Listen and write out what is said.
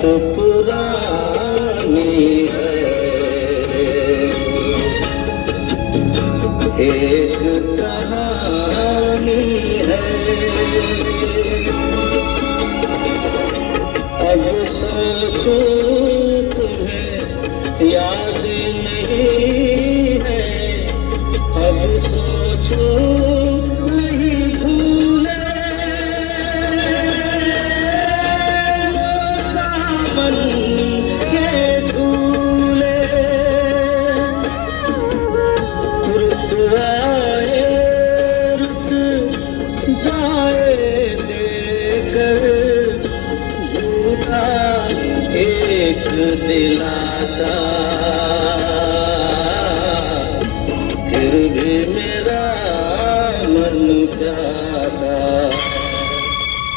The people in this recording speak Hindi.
बात पुरानी है, एक कहानी है। अब सोचो तुम्हें याद नहीं है, अब सोचो नहीं भूले वो सावन के झूले। रुत आए रुत जाए देकर झूठा एक दिलासा।